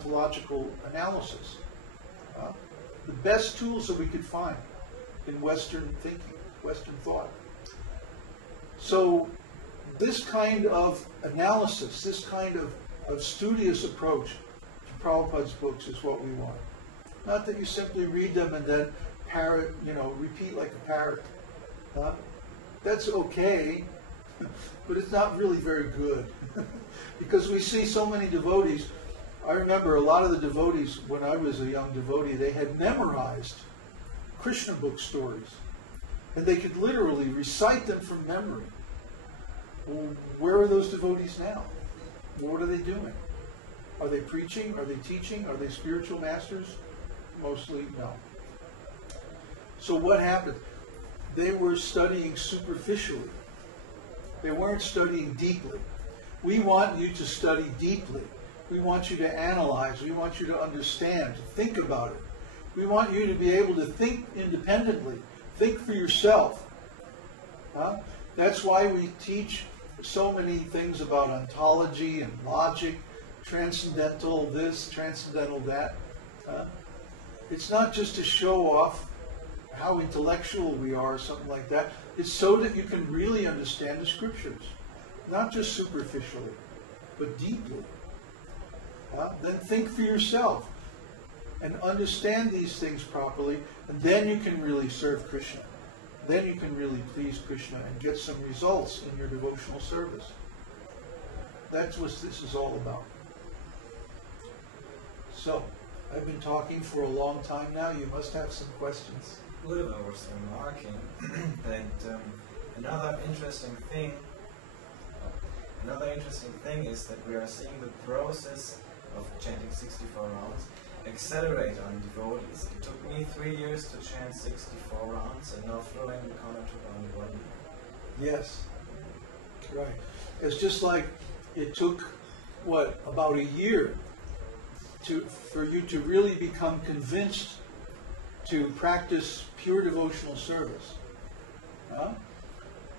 ontological analysis. The best tools that we could find in Western thinking, Western thought. So this kind of analysis, this kind of studious approach to Prabhupada's books is what we want. Not that you simply read them and then parrot, repeat like a parrot. That's okay, but it's not really very good. Because we see so many devotees. I remember a lot of the devotees, when I was a young devotee, they had memorized Kṛṣṇa book stories. And they could literally recite them from memory. Well, where are those devotees now? What are they doing? Are they preaching? Are they teaching? Are they spiritual masters? Mostly no. So what happened? They were studying superficially. They weren't studying deeply. We want you to study deeply. We want you to analyze. We want you to understand, to think about it. We want you to be able to think independently. Think for yourself. That's why we teach so many things about ontology and logic, transcendental this, transcendental that. It's not just to show off how intellectual we are or something like that. It's so that you can really understand the scriptures. Not just superficially, but deeply. Then think for yourself and understand these things properly, and then you can really serve Kṛṣṇa. Then you can really please Kṛṣṇa and get some results in your devotional service. That's what this is all about. So, I've been talking for a long time now. You must have some questions. Uddhava was remarking that another interesting thing is that we are seeing the process of chanting 64 rounds accelerate on devotees. It took me 3 years to chant 64 rounds, and now flowing the Kṛṣṇa took only 1 year. Yes, right. It's just like it took, about a year for you to really become convinced to practice pure devotional service.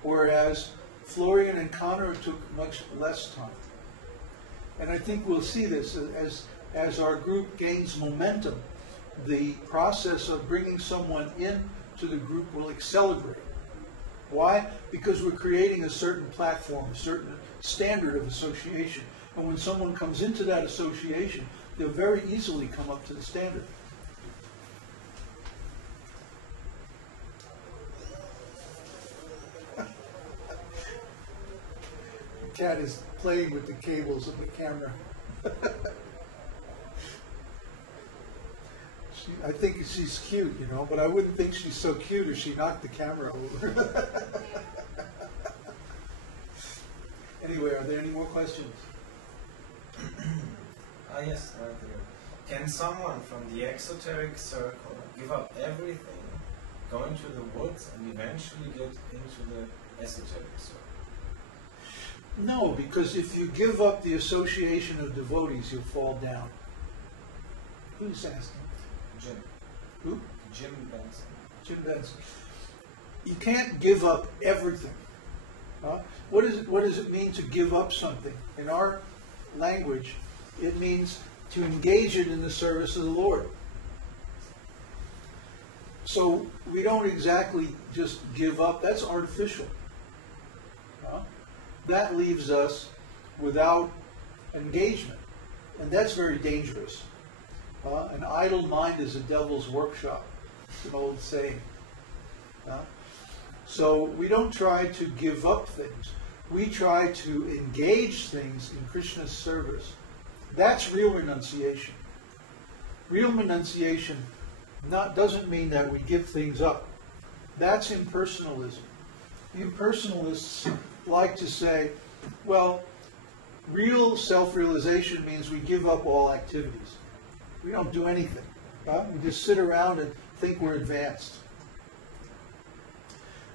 Whereas Florian and Connor took much less time. And I think we'll see this as our group gains momentum. The process of bringing someone into the group will accelerate. Why? Because we're creating a certain platform, a certain standard of association. And when someone comes into that association, they'll very easily come up to the standard. The cat is playing with the cables of the camera. I think she's cute, but I wouldn't think she's so cute if she knocked the camera over. Anyway, are there any more questions? Yes, right there. Can someone from the esoteric circle give up everything, go into the woods, and eventually get into the esoteric circle? No, because if you give up the association of devotees, you'll fall down. Who's asking? Jim. Who? Jim Benson. Jim Benson. You can't give up everything. What does it mean to give up something? In our language, it means to engage it in the service of the Lord. So we don't exactly just give up. That's artificial. That leaves us without engagement. And that's very dangerous. An idle mind is a devil's workshop. It's an old saying. So we don't try to give up things. We try to engage things in Krishna's service. That's real renunciation. Real renunciation doesn't mean that we give things up. That's impersonalism. The impersonalists like to say, well, real self-realization means we give up all activities. We don't do anything. We just sit around and think we're advanced.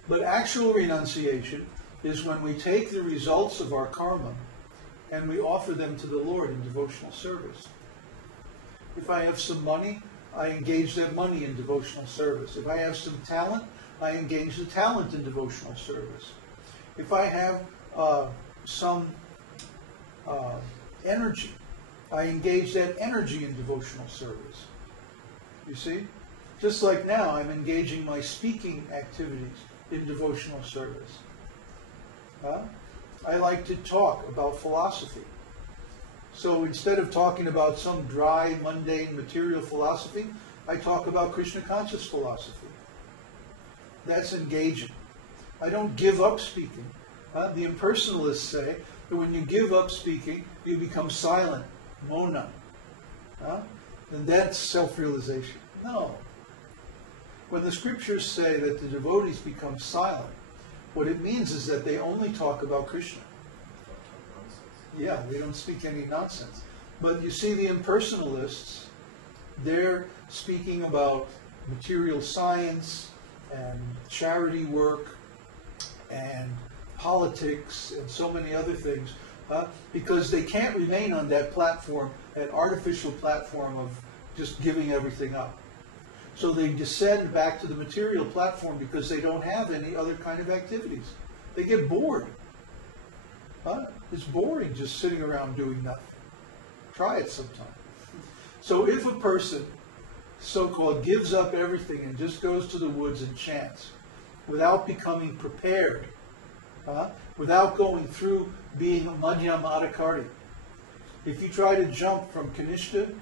But actual renunciation is when we take the results of our karma and we offer them to the Lord in devotional service. If I have some money, I engage that money in devotional service. If I have some talent, I engage the talent in devotional service. If I have some energy, I engage that energy in devotional service. You see? Just like now, I'm engaging my speaking activities in devotional service. I like to talk about philosophy. So instead of talking about some dry, mundane, material philosophy, I talk about Krishna conscious philosophy. That's engaging. I don't give up speaking. The impersonalists say that when you give up speaking, you become silent, mona. And that's self-realization. No. When the scriptures say that the devotees become silent, what it means is that they only talk about Krishna. Yeah, they don't speak any nonsense. But you see, the impersonalists, they're speaking about material science and charity work and politics and so many other things, because they can't remain on that platform, that artificial platform of just giving everything up. So they descend back to the material platform because they don't have any other kind of activities. They get bored. It's boring just sitting around doing nothing. Try it sometime. So if a person, so-called, gives up everything and just goes to the woods and chants, without becoming prepared, without going through being a Madhyama Adhikari, if you try to jump from Kṛṣṇa,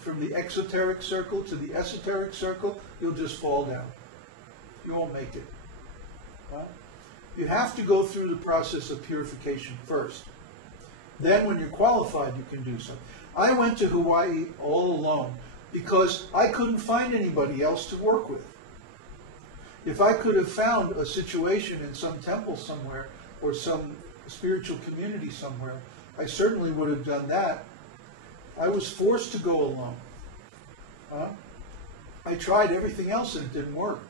from the exoteric circle to the esoteric circle, you'll just fall down. You won't make it. You have to go through the process of purification first. Then when you're qualified, you can do so. I went to Hawaii all alone because I couldn't find anybody else to work with. If I could have found a situation in some temple somewhere or some spiritual community somewhere, I certainly would have done that. I was forced to go alone. I tried everything else and it didn't work.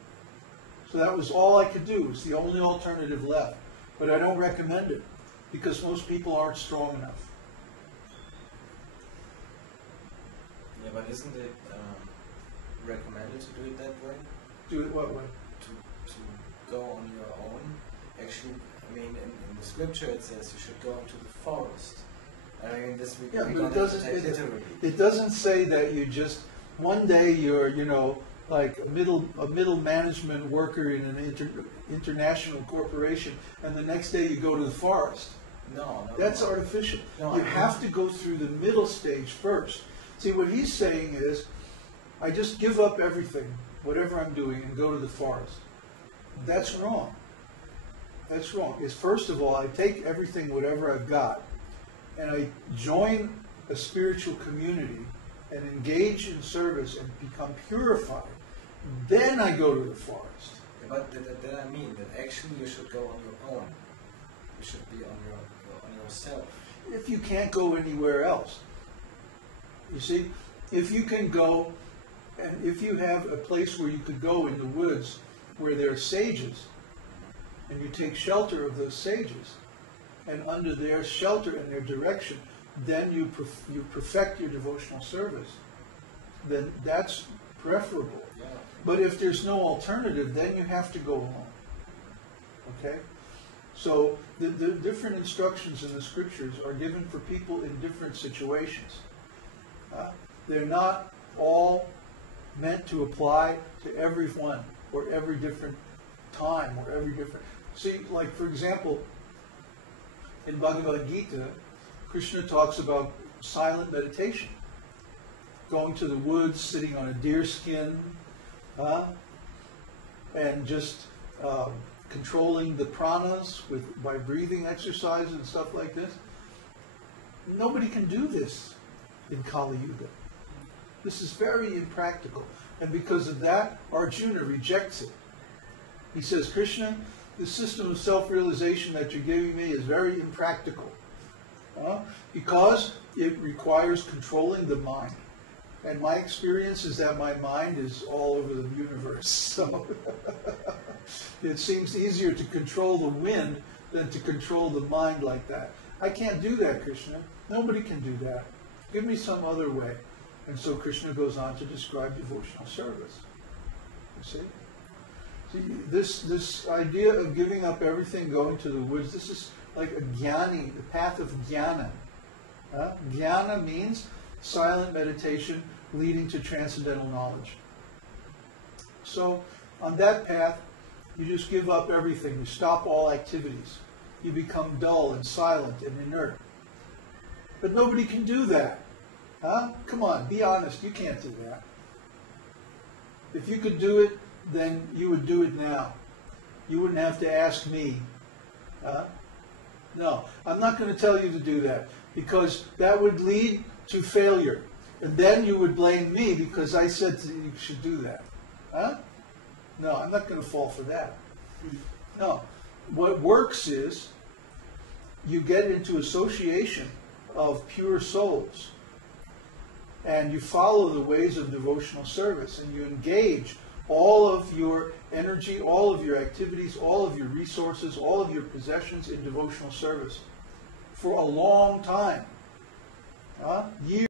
So that was all I could do. It was the only alternative left. But I don't recommend it because most people aren't strong enough. Yeah, but isn't it recommended to do it that way? Do it what way? To go on your own. Actually, I mean, in the scripture it says you should go into the forest. I mean, this we Yeah, we but don't have to take literally. it doesn't say that you just, one day you're, like a middle management worker in an international corporation, and the next day you go to the forest. No. That's artificial. No, You have to go through the middle stage first. See, what he's saying is, I just give up everything, whatever I'm doing, and go to the forest. That's wrong. That's wrong. Is first of all, I take everything, whatever I've got, and I join a spiritual community and engage in service and become purified. Then I go to the forest. Yeah, but that I mean that actually you should go on your own. You should be on yourself. If you can't go anywhere else. You see, if you can go, and if you have a place where you could go in the woods where there are sages, and you take shelter of those sages, and under their shelter and their direction, then you perfect your devotional service, then that's preferable. Yeah. But if there's no alternative, then you have to go alone. Okay? So the different instructions in the scriptures are given for people in different situations. They're not all meant to apply to everyone or every different time or every different... See, like for example, in Bhagavad Gita, Krishna talks about silent meditation. Going to the woods, sitting on a deer skin, and just controlling the pranas by breathing exercise and stuff like this. Nobody can do this in Kali Yuga. This is very impractical. And because of that, Arjuna rejects it. He says, Krishna, the system of self-realization that you're giving me is very impractical. Because it requires controlling the mind. And my experience is that my mind is all over the universe. So it seems easier to control the wind than to control the mind like that. I can't do that, Krishna. Nobody can do that. Give me some other way. And so Krishna goes on to describe devotional service. You see? This idea of giving up everything, going to the woods, this is like a jnani, the path of jnana. Jnana means silent meditation leading to transcendental knowledge. So on that path, you just give up everything. You stop all activities. You become dull and silent and inert. But nobody can do that. Huh? Come on, be honest. You can't do that. If you could do it, then you would do it now. You wouldn't have to ask me. No, I'm not going to tell you to do that, because that would lead to failure. And then you would blame me because I said you should do that. Huh? No, I'm not going to fall for that. No. What works is you get into association of pure souls, and you follow the ways of devotional service, and you engage all of your energy, all of your activities, all of your resources, all of your possessions in devotional service for a long time. Years.